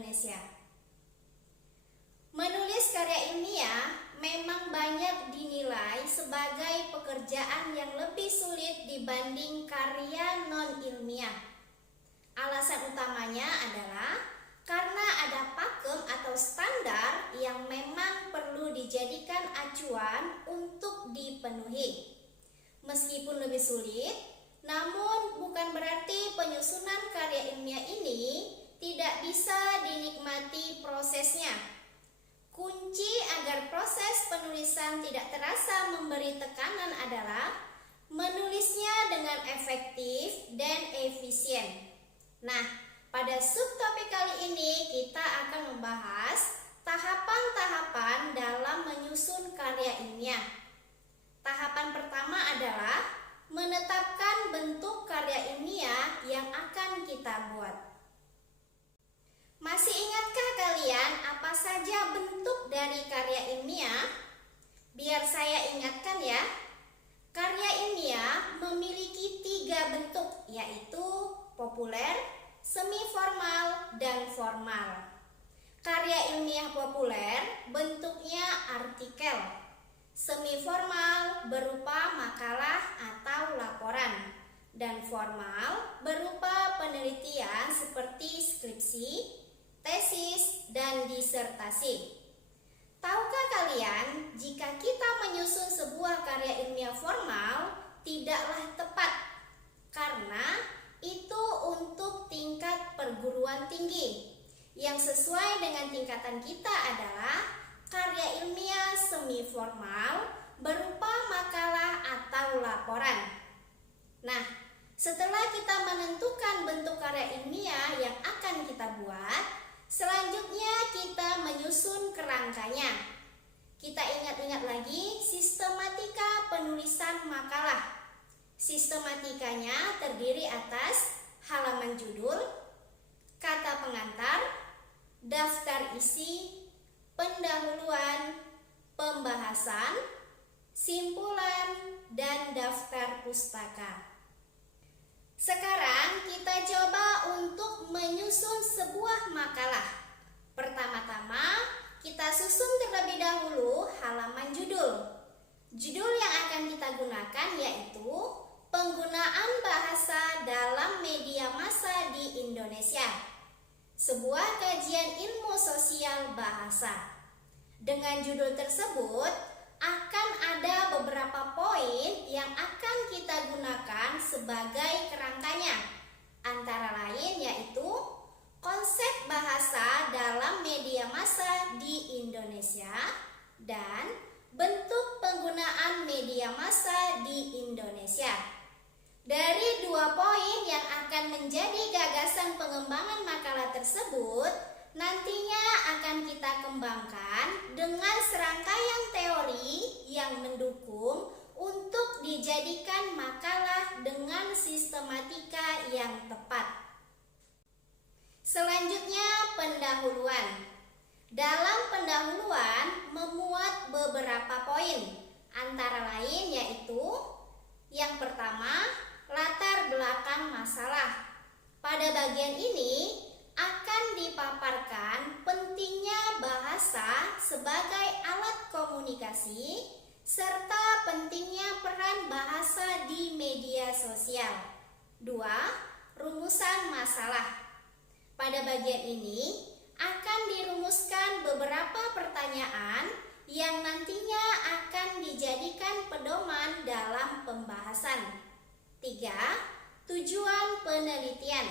Indonesia. Menulis karya ilmiah memang banyak dinilai sebagai pekerjaan yang lebih sulit dibanding karya non-ilmiah. Alasan utamanya adalah karena ada pakem atau standar yang memang perlu dijadikan acuan untuk dipenuhi. Meskipun lebih sulit, namun bukan berarti penyusunan karya ilmiah ini tidak bisa dinikmati prosesnya. Kunci agar proses penulisan tidak terasa memberi tekanan adalah menulisnya dengan efektif dan efisien. Nah, pada subtopik kali ini kita akan membahas tahapan-tahapan dalam menyusun karya ilmiah. Tahapan pertama adalah menetapkan bentuk karya ilmiah yang akan kita buat. Masih ingatkah kalian apa saja bentuk dari karya ilmiah? Biar saya ingatkan ya. Karya ilmiah memiliki 3 bentuk, yaitu populer, semi-formal, dan formal. Karya ilmiah populer bentuknya artikel. Semi-formal berupa makalah atau laporan, dan formal berupa penelitian seperti skripsi, tesis, dan disertasi. Tahukah kalian, jika kita menyusun sebuah karya ilmiah formal, tidaklah tepat, karena itu untuk tingkat perguruan tinggi. Yang sesuai dengan tingkatan kita adalah karya ilmiah semi-formal berupa makalah atau laporan. Nah, setelah kita menentukan bentuk karya ilmiah yang akan kita buat, selanjutnya kita menyusun kerangkanya. Kita ingat-ingat lagi sistematika penulisan makalah. Sistematikanya terdiri atas halaman judul, kata pengantar, daftar isi, pendahuluan, pembahasan, simpulan, dan daftar pustaka. Sekarang kita coba untuk menyusun sebuah makalah. Pertama-tama kita susun terlebih dahulu halaman judul. Judul yang akan kita gunakan yaitu penggunaan bahasa dalam media massa di Indonesia. Sebuah kajian ilmu sosial bahasa. Dengan judul tersebut akan ada beberapa poin yang akan kita gunakan sebagai kerangkanya. Antara lain yaitu konsep bahasa dalam media massa di Indonesia dan bentuk penggunaan media massa di Indonesia. Dari 2 poin yang akan menjadi gagasan pengembangan makalah tersebut, nantinya akan kita kembangkan dengan serangkaian teori yang mendukung untuk dijadikan makalah dengan sistematika yang tepat. Selanjutnya, pendahuluan. Dalam pendahuluan memuat beberapa poin, antara lain yaitu yang pertama, latar belakang masalah. Pada bagian ini akan dipaparkan pentingnya bahasa sebagai alat komunikasi serta pentingnya peran bahasa di media sosial. 2. Rumusan masalah. Pada bagian ini akan dirumuskan beberapa pertanyaan yang nantinya akan dijadikan pedoman dalam pembahasan. 3. Tujuan penelitian.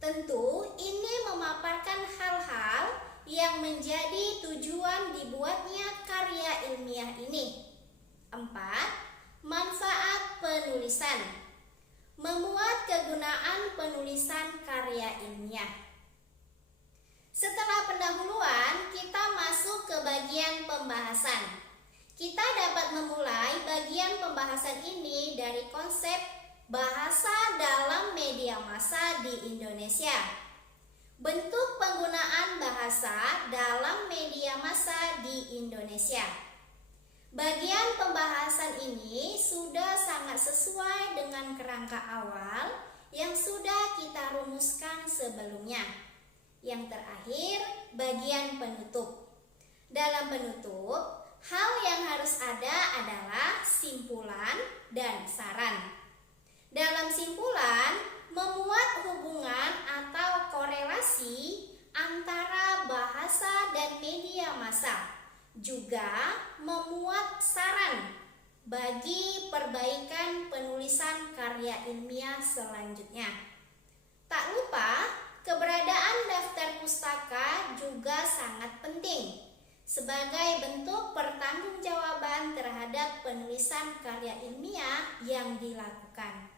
Tentu ini memaparkan hal-hal yang menjadi tujuan dibuatnya karya ilmiah ini. 4. Manfaat penulisan. Memuat kegunaan penulisan karya ilmiah. Setelah pendahuluan, kita masuk ke bagian pembahasan. Kita dapat memulai bagian pembahasan ini dari konsep bahasa dalam media massa di Indonesia. Bentuk penggunaan bahasa dalam media massa di Indonesia. Bagian pembahasan ini sudah sangat sesuai dengan kerangka awal yang sudah kita rumuskan sebelumnya. Yang terakhir bagian penutup. Dalam penutup, hal yang harus ada adalah simpulan dan saran. Dalam simpulan, memuat hubungan atau korelasi antara bahasa dan media massa, juga memuat saran bagi perbaikan penulisan karya ilmiah selanjutnya. Tak lupa, keberadaan daftar pustaka juga sangat penting sebagai bentuk pertanggungjawaban terhadap penulisan karya ilmiah yang dilakukan.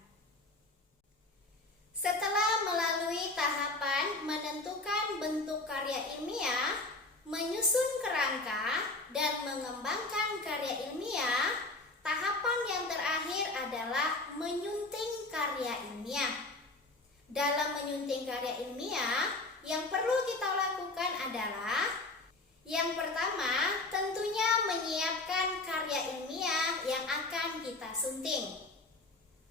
Setelah melalui tahapan menentukan bentuk karya ilmiah, menyusun kerangka, dan mengembangkan karya ilmiah, tahapan yang terakhir adalah menyunting karya ilmiah. Dalam menyunting karya ilmiah, yang perlu kita lakukan adalah yang pertama, tentunya menyiapkan karya ilmiah yang akan kita sunting.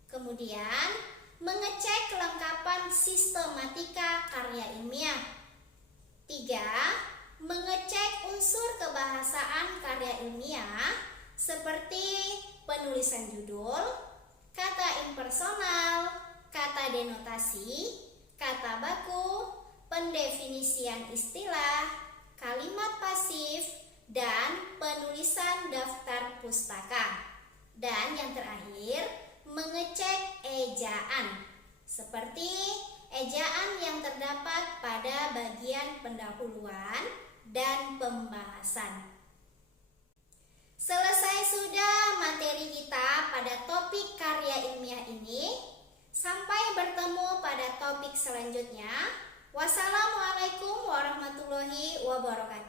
Kemudian, mengecek kelengkapan sistematika karya ilmiah. 3. Mengecek unsur kebahasaan karya ilmiah seperti penulisan judul, kata impersonal, kata denotasi, kata baku, pendefinisian istilah, kalimat pasif, dan penulisan daftar pustaka. Dan yang terakhir, mengecek ejaan, seperti ejaan yang terdapat pada bagian pendahuluan dan pembahasan. Selesai sudah materi kita pada topik karya ilmiah ini. Sampai bertemu pada topik selanjutnya. Wassalamualaikum warahmatullahi wabarakatuh.